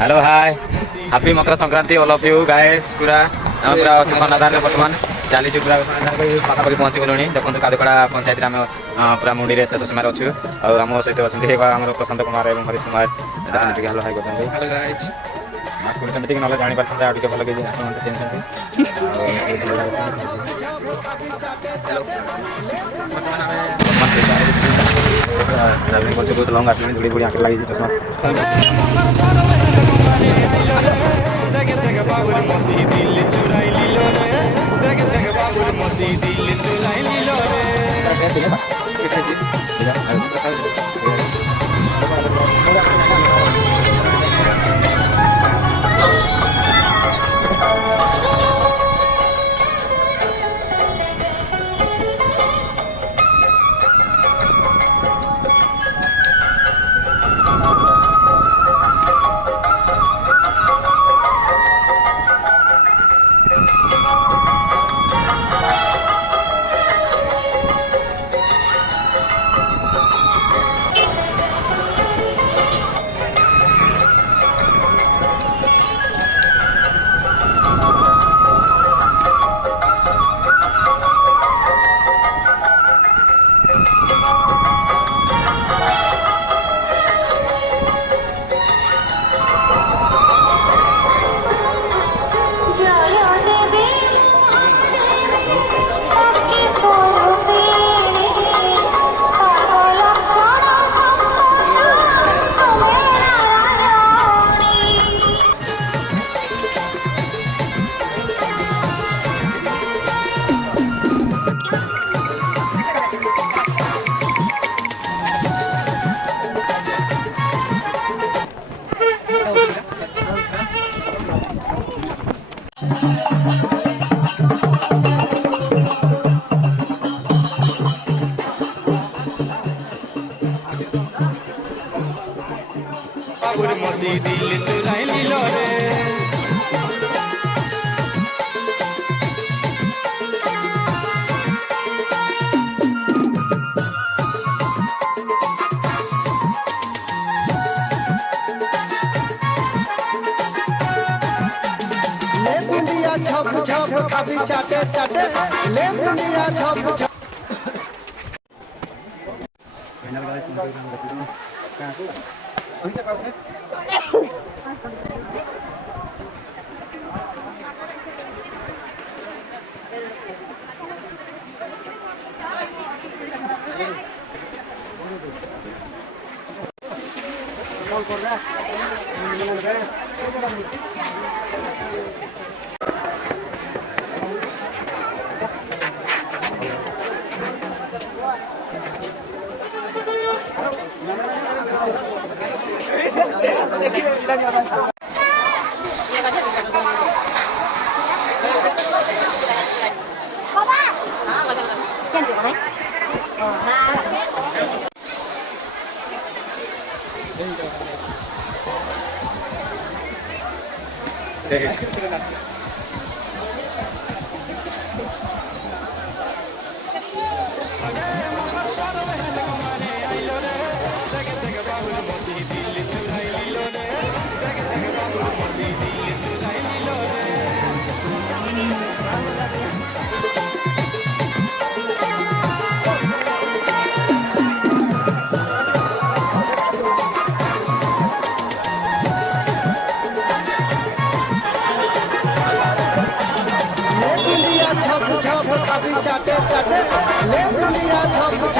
hello hi happy Makar Sankranti all of you guys पूरा हम पूरा खंडाधार रे वर्तमान चाली पूरा पाखा पाखी पहुंची गलुनी देखो कादुकड़ा पंचायत रे पूरा मुंडी रे शेष सीमार अच्छु आम सहित अच्छे प्रशांत कुमार और हरीश कुमार हेलो हाय करते हेलो गाइस मास्क खोलते ना जानी पार्थ आगे भल बहुत लंग आस धूड़ी धूड़ी आँख लगी चश्मा चाटे चाटे ले दुनिया छप छप कॉल कर रहा चाटे चाटे ले दुनिया छप